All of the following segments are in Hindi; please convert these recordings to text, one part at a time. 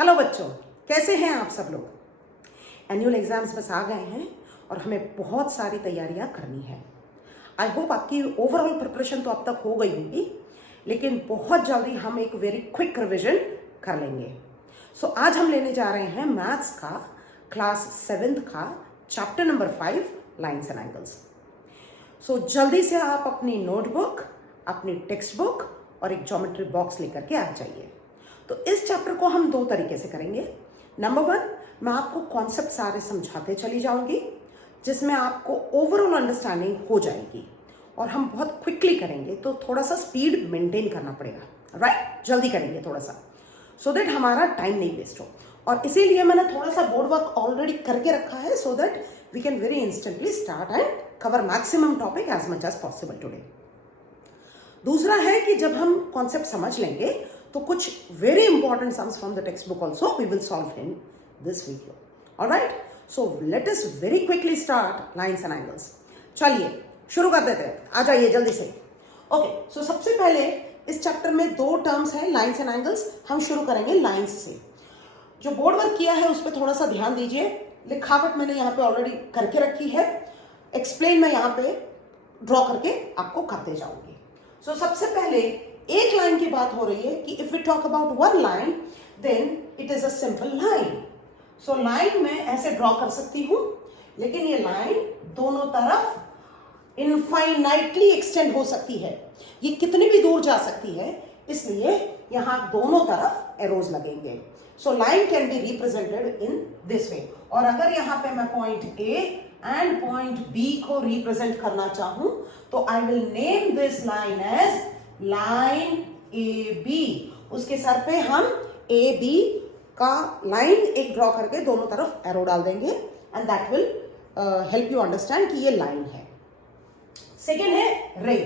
हेलो बच्चों, कैसे हैं आप सब लोग। एनुअल एग्जाम्स बस आ गए हैं और हमें बहुत सारी तैयारियां करनी है। आई होप आपकी ओवरऑल प्रिपरेशन तो अब तक हो गई होगी, लेकिन बहुत जल्दी हम एक वेरी क्विक रिविजन कर लेंगे। आज हम लेने जा रहे हैं मैथ्स का क्लास 7th का chapter number 5 lines and angles. जल्दी से आप अपनी नोटबुक, अपनी टेक्स्ट बुक और एक ज्योमेट्री बॉक्स लेकर के आ जाइए। तो इस चैप्टर को हम 2 तरीके से करेंगे। नंबर 1, मैं आपको कॉन्सेप्ट सारे समझाते चली जाऊंगी, जिसमें आपको ओवरऑल अंडरस्टैंडिंग हो जाएगी और हम बहुत क्विकली करेंगे, तो थोड़ा सा स्पीड मेंटेन करना पड़ेगा। राइट, जल्दी करेंगे थोड़ा सा, सो दैट हमारा टाइम नहीं वेस्ट हो। और इसीलिए मैंने थोड़ा सा बोर्ड वर्क ऑलरेडी करके रखा है, so that we can very instantly start and cover maximum topic as much as possible today. दूसरा है कि जब हम कॉन्सेप्ट समझ लेंगे तो कुछ very important sums from the text book also we will solve in this video. Alright, so let us very quickly start lines and angles. चलिए शुरू कर देते हैं, आ जाइए जल्दी से। ओके, सो सबसे पहले इस चैप्टर में 2 टर्म्स हैं, लाइन्स एंड एंगल्स। हम शुरू करेंगे लाइन्स से। जो बोर्ड वर्क किया है उस पर थोड़ा सा ध्यान दीजिए। लिखावट मैंने यहाँ पे ऑलरेडी करके रखी है, एक्सप्लेन मैं यहाँ पे ड्रॉ करके आपको करते जाऊंगी। सबसे पहले एक लाइन की बात हो रही है कि if we talk about one line then it is a simple line. Line मैं ऐसे ड्रॉ कर सकती हूं, लेकिन ये लाइन दोनों तरफ इनफाइनाइटली एक्सटेंड हो सकती है। ये कितनी भी दूर जा सकती है, इसलिए यहां दोनों तरफ एरोज लगेंगे। Line can be represented in this way. और अगर यहां पे मैं point A and point B को रिप्रेजेंट करना चाहूं तो I will name this line as line A B. उसके सर पे हम ए बी का लाइन एक ड्रॉ करके दोनों तरफ एरो डाल देंगे and that will help you understand कि ये लाइन है। सेकेंड है रे।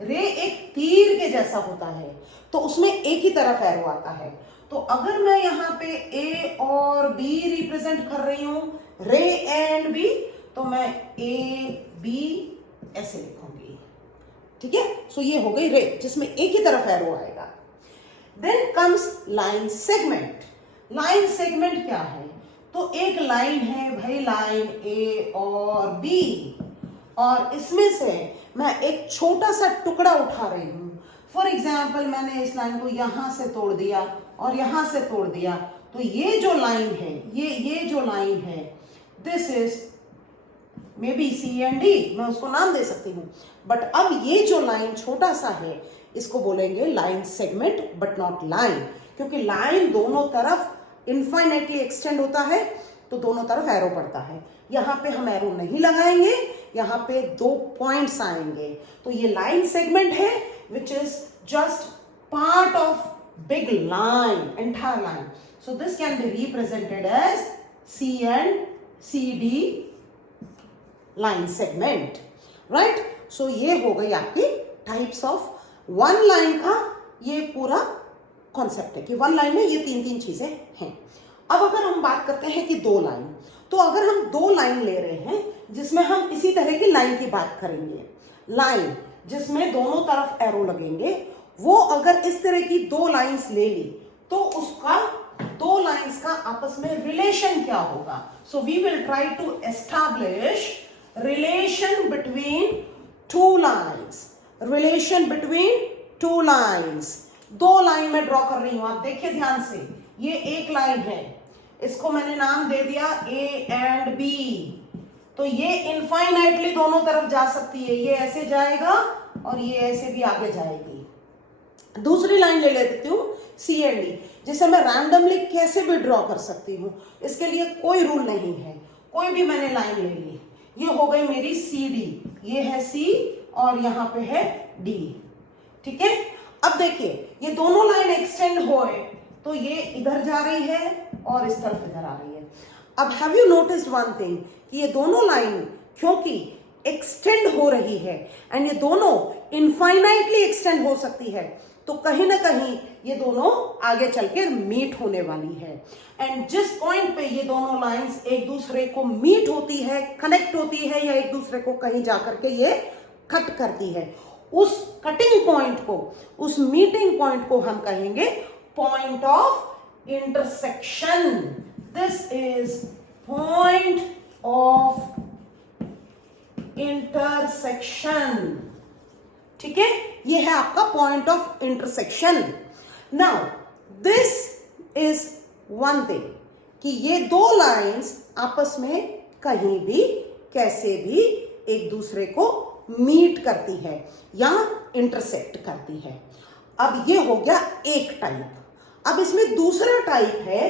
रे एक तीर के जैसा होता है, तो उसमें एक ही तरफ एरो आता है। तो अगर मैं यहाँ पे ए और बी रिप्रेजेंट कर रही हूं, रे एंड बी, तो मैं ए बी ऐसे लिखूंगी। ठीक है, ये हो गई रे, जिसमें एक ही तरफ एरो आएगा। Then comes line segment. Line segment क्या है? तो एक लाइन है भाई, लाइन ए और बी, और इसमें से मैं एक छोटा सा टुकड़ा उठा रही हूं। फॉर एग्जाम्पल, मैंने इस लाइन को यहां से तोड़ दिया और यहां से तोड़ दिया, तो ये जो लाइन है, ये जो लाइन है, this is maybe C and D, मैं उसको नाम दे सकती हूँ। बट अब ये जो लाइन छोटा सा है, इसको बोलेंगे line segment but not line, क्योंकि लाइन दोनों तरफ इनफाइनाइटली एक्सटेंड होता है, तो दोनों तरफ एरो पड़ता है। यहाँ पे हम एरो नहीं लगाएंगे, यहाँ पे 2 पॉइंट्स आएंगे, तो ये लाइन सेगमेंट है which is just part of big line, entire line. So this can be represented as C and C D line segment. Right, ये हो गई आपकी टाइप्स ऑफ वन लाइन का ये पूरा कॉन्सेप्ट है कि वन लाइन में ये 3 चीजें हैं। अब अगर हम बात करते हैं कि 2 लाइन, तो अगर हम 2 लाइन ले रहे हैं जिसमें हम इसी तरह की लाइन की बात करेंगे, लाइन जिसमें दोनों तरफ एरो लगेंगे, वो अगर इस तरह की 2 लाइंस ले ली तो उसका 2 लाइंस का आपस में रिलेशन क्या होगा? We will try to establish relation between 2 lines, relation between 2 lines। 2 line में ड्रॉ कर रही हूं, आप देखिए ध्यान से। ये एक लाइन है, इसको मैंने नाम दे दिया ए एंड बी, तो ये इनफाइनाइटली दोनों तरफ जा सकती है। ये ऐसे जाएगा और ये ऐसे भी आगे जाएगी। दूसरी लाइन ले लेती हूँ सी एंड डी, जिसे मैं रैंडमली कैसे भी ड्रॉ कर सकती हूँ, इसके लिए कोई रूल नहीं है। कोई भी मैंने लाइन ले ली, ये हो गई मेरी सी डी, ये है सी और यहां पे है डी। ठीक है, अब देखिए ये दोनों लाइन एक्सटेंड होए तो ये इधर जा रही है और इस तरफ इधर आ रही है। अब have you noticed one thing कि ये दोनों लाइन क्योंकि एक्सटेंड हो रही है एंड ये दोनों इनफाइनाइटली एक्सटेंड हो सकती है, तो कहीं ना कहीं ये दोनों आगे चल के मीट होने वाली है। एंड जिस पॉइंट पे ये दोनों लाइंस एक दूसरे को मीट होती है, कनेक्ट होती है, या एक दूसरे को कहीं जाकर के ये कट करती है, उस कटिंग पॉइंट को, उस मीटिंग पॉइंट को हम कहेंगे point of intersection. This is point of intersection. ठीक है, ये है आपका point of intersection. Now this is one thing कि ये दो लाइंस आपस में कहीं भी कैसे भी एक दूसरे को मीट करती है या इंटरसेक्ट करती है. अब ये हो गया एक टाइप. अब इसमें दूसरा टाइप है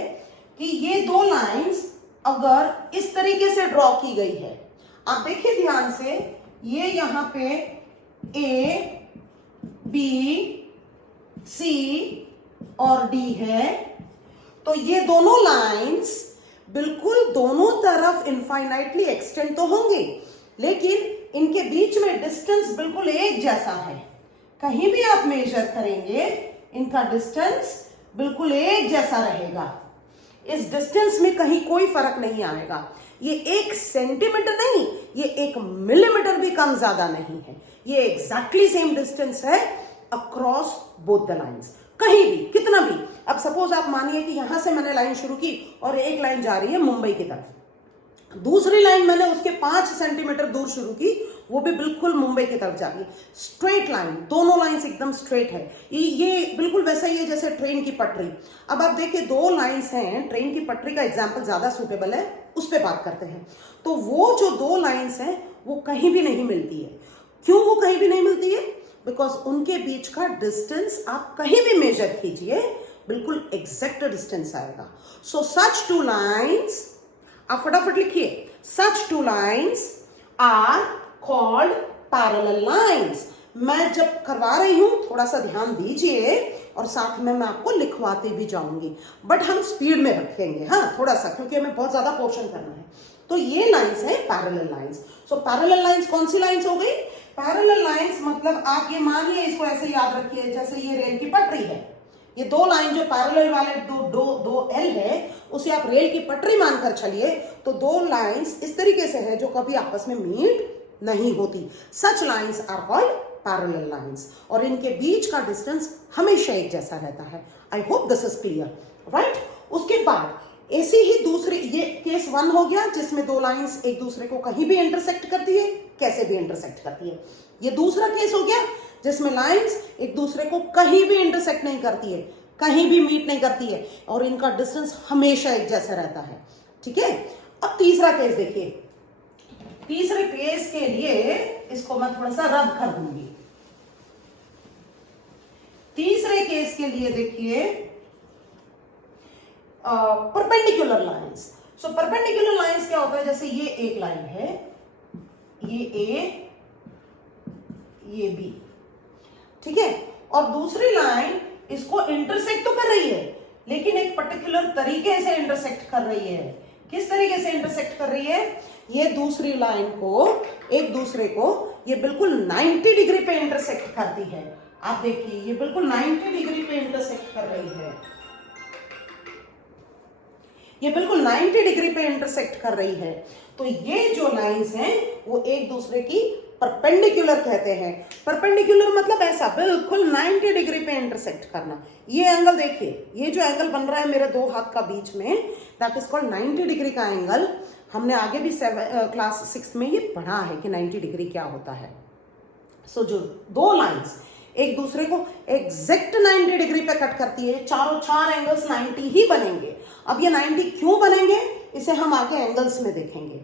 कि ये दो लाइंस अगर इस तरीके से ड्रॉ की गई है, आप देखिए ध्यान से, ये यहां पे ए बी सी और डी है, तो ये दोनों लाइंस बिल्कुल दोनों तरफ इनफाइनाइटली एक्सटेंड तो होंगे, लेकिन इनके बीच में डिस्टेंस बिल्कुल एक जैसा है. कहीं भी आप मेजर करेंगे इनका डिस्टेंस बिल्कुल एक जैसा रहेगा. इस डिस्टेंस में कहीं कोई फर्क नहीं आएगा. ये 1 सेंटीमीटर नहीं, ये 1 मिलीमीटर भी कम ज्यादा नहीं है. ये एग्जैक्टली सेम डिस्टेंस है अक्रॉस बोथ द लाइंस. कहीं भी कितना भी, अब सपोज आप मानिए कि यहां से मैंने लाइन शुरू की और एक लाइन जा रही है मुंबई की तरफ, दूसरी लाइन मैंने उसके 5 सेंटीमीटर दूर शुरू की, वो भी बिल्कुल मुंबई की तरफ जा रही है. स्ट्रेट लाइन, दोनों लाइंस एकदम स्ट्रेट है. ये बिल्कुल वैसा ही है जैसे ट्रेन की पटरी. अब आप देखिए दो लाइंस हैं, ट्रेन की पटरी का एग्जांपल ज्यादा सूटेबल है, उस पर बात करते हैं. तो वो जो दो लाइंस हैं वो कहीं भी नहीं मिलती है. क्यों वो कहीं भी नहीं मिलती है? बिकॉज उनके बीच का डिस्टेंस आप कहीं भी मेजर कीजिए बिल्कुल एग्जैक्ट डिस्टेंस आएगा. सो सच टू लाइंस, आप फटाफट लिखिए, such two lines are called parallel lines. मैं जब करवा रही हूं थोड़ा सा ध्यान दीजिए और साथ में मैं आपको लिखवाते भी जाऊंगी, बट हम स्पीड में रखेंगे हाँ थोड़ा सा, क्योंकि हमें बहुत ज्यादा पोर्शन करना है. तो ये लाइंस है parallel lines. So parallel lines कौन सी लाइंस हो गई? पैरेलल लाइंस मतलब आप ये मानिए, इसको ऐसे याद रखिए जैसे ये रेल की पटरी है. ये दो लाइन जो पैरेलल वाले दो एल है, उसे आप रेल की पटरी मानकर चलिए. तो दो लाइंस इस तरीके से है जो कभी आपस में मीट नहीं होती. Such lines are called parallel lines, और इनके बीच का डिस्टेंस हमेशा एक जैसा रहता है. आई hope this is clear, right. उसके बाद ऐसी ही दूसरी, ये केस 1 हो गया जिसमें दो लाइंस एक दूसरे को कहीं भी इंटरसेक्ट करती है, कैसे भी इंटरसेक्ट करती है. ये दूसरा केस हो गया जिसमें लाइंस एक दूसरे को कहीं भी इंटरसेक्ट नहीं करती है, कहीं भी मीट नहीं करती है, और इनका डिस्टेंस हमेशा एक जैसा रहता है. ठीक है. अब तीसरा केस देखिए. तीसरे केस के लिए इसको मैं थोड़ा सा रद्द कर दूंगी. तीसरे केस के लिए देखिए perpendicular lines. So perpendicular lines क्या होता है? जैसे ये एक लाइन है, ये ए, ये बी, ठीक है, और दूसरी लाइन इसको इंटरसेक्ट तो कर रही है, लेकिन एक पर्टिकुलर तरीके से इंटरसेक्ट कर रही है. किस तरीके से इंटरसेक्ट कर रही है? ये दूसरी लाइन को एक दूसरे को ये बिल्कुल 90 डिग्री पे इंटरसेक्ट करती है. आप देखिए ये बिल्कुल 90 डिग्री पे इंटरसेक्ट कर रही है. ये बिल्कुल 90 डिग्री पे इंटरसेक्ट कर रही है. तो ये जो लाइंस हैं वो एक दूसरे की परपेंडिकुलर कहते हैं. परपेंडिकुलर मतलब ऐसा बिल्कुल 90 डिग्री पे इंटरसेक्ट करना. ये एंगल देखिए, ये जो एंगल बन रहा है मेरे दो हाथ का बीच में, दैट इज कॉल्ड 90 डिग्री का एंगल. हमने आगे भी क्लास 6 में ये पढ़ा है कि 90 डिग्री क्या होता है. सो जो दो लाइंस एक दूसरे को एग्जैक्ट 90 डिग्री पे कट करती है, चारों चार एंगल्स 90 ही बनेंगे. अब ये 90 क्यों बनेंगे इसे हम आगे एंगल्स में देखेंगे.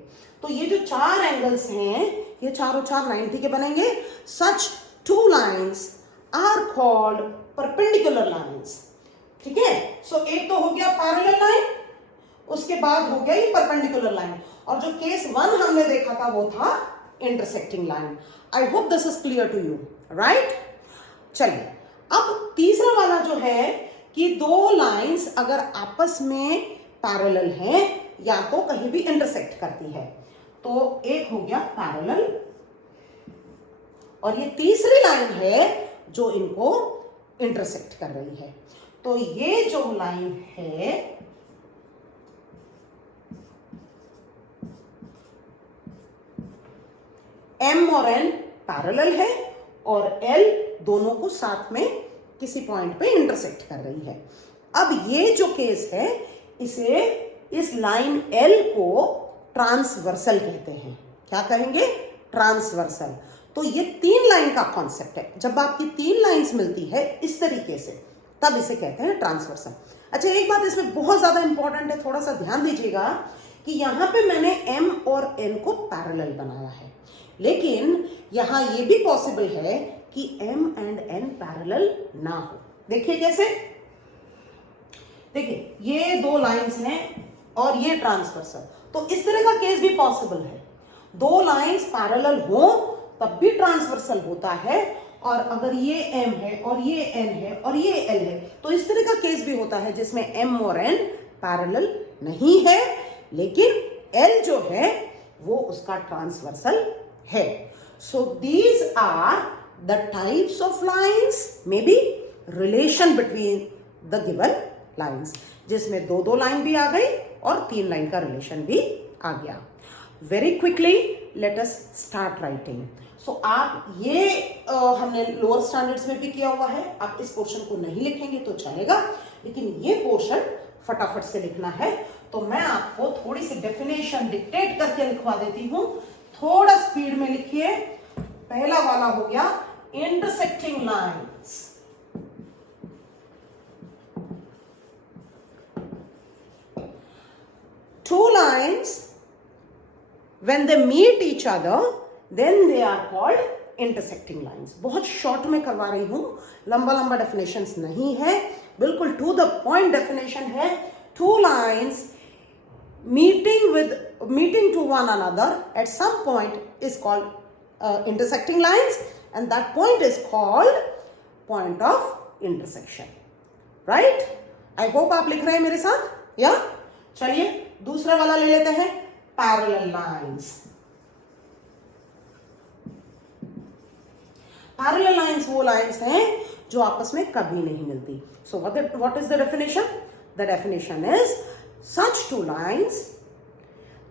तो ये जो चार एंगल्स हैं ये चारों चार 90 के बनेंगे. Such two lines are called perpendicular lines. ठीक है. सो एक तो हो गया पैरेलल लाइन, उसके बाद हो गया ये परपेंडिकुलर लाइन, और जो केस 1 हमने देखा था वो था intersecting line. I hope this is clear to you, right. चलिए अब तीसरा वाला जो है कि दो लाइंस अगर आपस में पैरेलल हैं या तो कहीं भी इंटरसेक्ट करती है, तो एक हो गया पैरेलल, और ये तीसरी लाइन है जो इनको इंटरसेक्ट कर रही है. तो ये जो लाइन है M और N पैरेलल है और L दोनों को साथ में किसी पॉइंट पे इंटरसेक्ट कर रही है. अब ये जो केस है इसे इस लाइन एल को ट्रांसवर्सल कहते हैं। क्या कहेंगे? ट्रांसवर्सल। तो ये 3 लाइन का कॉन्सेप्ट है। जब आपकी 3 लाइंस मिलती है इस तरीके से तब इसे कहते हैं ट्रांसवर्सल। अच्छा, एक बात इसमें बहुत ज्यादा इंपॉर्टेंट है, थोड़ा सा ध्यान दीजिएगा कि यहां पे मैंने m और n को पैरेलल बनाया है, लेकिन यहां ये भी पॉसिबल है कि m एंड n पैरेलल ना हो। देखिए कैसे, देखिए ये 2 लाइंस हैं और ये ट्रांसवर्सल, तो इस तरह का केस भी पॉसिबल है। 2 लाइंस पैरेलल हो तब भी ट्रांसवर्सल होता है, और अगर ये m है और ये n है और ये l है तो इस तरह का केस भी होता है जिसमें m और n पैरेलल नहीं है, लेकिन l जो है वो उसका ट्रांसवर्सल है। So these are the types of lines, maybe relation between the given lines, जिसमें 2 लाइन भी आ गई और 3 लाइन का रिलेशन भी आ गया। Very quickly let us start writing. So आप ये हमने लोअर स्टैंडर्ड्स में भी किया हुआ है, आप इस पोर्शन को नहीं लिखेंगे तो चलेगा, लेकिन ये पोर्शन फटाफट से लिखना है। तो मैं आपको थोड़ी सी डेफिनेशन डिक्टेट करके लिखवा देती हूं, थोड़ा स्पीड में लिखिए। पहला वाला हो गया intersecting lines. Two lines, when they meet each other, then they are called intersecting lines. बहुत शॉर्ट में करवा रही हूं, लंबा लंबा डेफिनेशंस नहीं है, बिल्कुल टू द पॉइंट डेफिनेशन है। Two lines meeting to one another at some point is called intersecting lines, and that point is called point of intersection. Right? I hope आप लिख रहे हैं मेरे साथ, या? चलिए दूसरा वाला ले लेते हैं, पैरेलल लाइंस। पैरेलल लाइंस वो लाइंस हैं जो आपस में कभी नहीं मिलती। So what is the definition? The definition is such 2 lines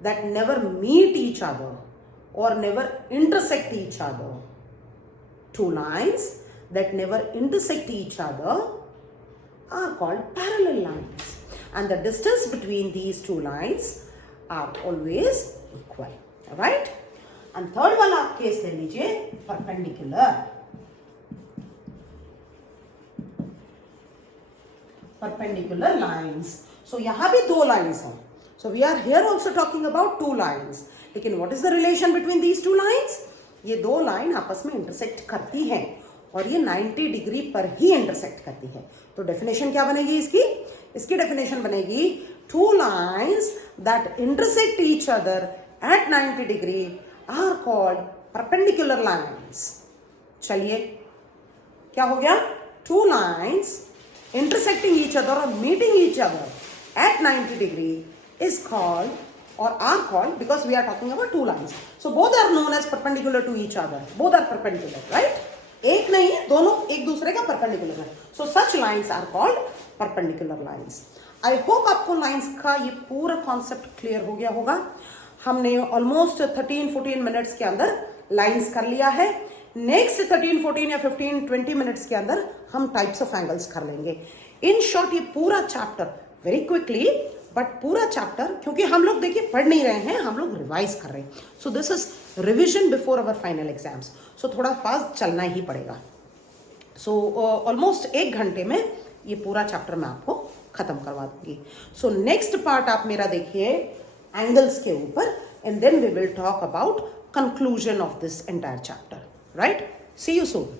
that never meet each other or never intersect each other. 2 lines that never intersect each other are called parallel lines. And the distance between these 2 lines are always equal. Right? And third वाला केस ले लीजिए, perpendicular. Perpendicular lines. So यहाँ भी 2 lines हैं. So we are here also talking about 2 lines. लेकिन what is the relation between these 2 lines? ये 2 लाइन आपस में इंटरसेक्ट करती हैं और ये 90 डिग्री पर ही इंटरसेक्ट करती है। तो डेफिनेशन क्या बनेगी इसकी? इसकी डेफिनेशन बनेगी 2 lines that intersect each other at 90 degree are called perpendicular lines. चलिए क्या हो गया? 2 lines intersecting each other or meeting each other at 90 degree is called or are called, because we are talking about 2 lines. So both are known as perpendicular to each other. Both are perpendicular, right? एक नहीं, दोनों एक दूसरे का परपेंडिकुलर है। So such lines are called perpendicular lines. I hope आपको लाइंस का ये पूरा कॉन्सेप्ट क्लियर हो गया होगा। हमने ऑलमोस्ट 13-14 मिनट्स के अंदर लाइंस कर लिया है। नेक्स्ट 13-14 या 15-20 मिनट्स के अंदर हम टाइप्स ऑफ एंगल्स कर लेंगे। इन शॉर्ट ये पूरा चैप्टर वेरी क्विकली, बट पूरा चैप्टर क्योंकि हम लोग देखिए पढ़ नहीं रहे हैं, हम लोग रिवाइज कर रहे हैं। So this is revision before our final exams. So थोड़ा फास्ट चलना ही पड़ेगा। सो ऑलमोस्ट 1 घंटे में ये पूरा चैप्टर मैं आपको खत्म करवा दूंगी। सो नेक्स्ट पार्ट आप मेरा देखिए एंगल्स के ऊपर, and then we will talk about conclusion of this entire chapter. Right? See you soon.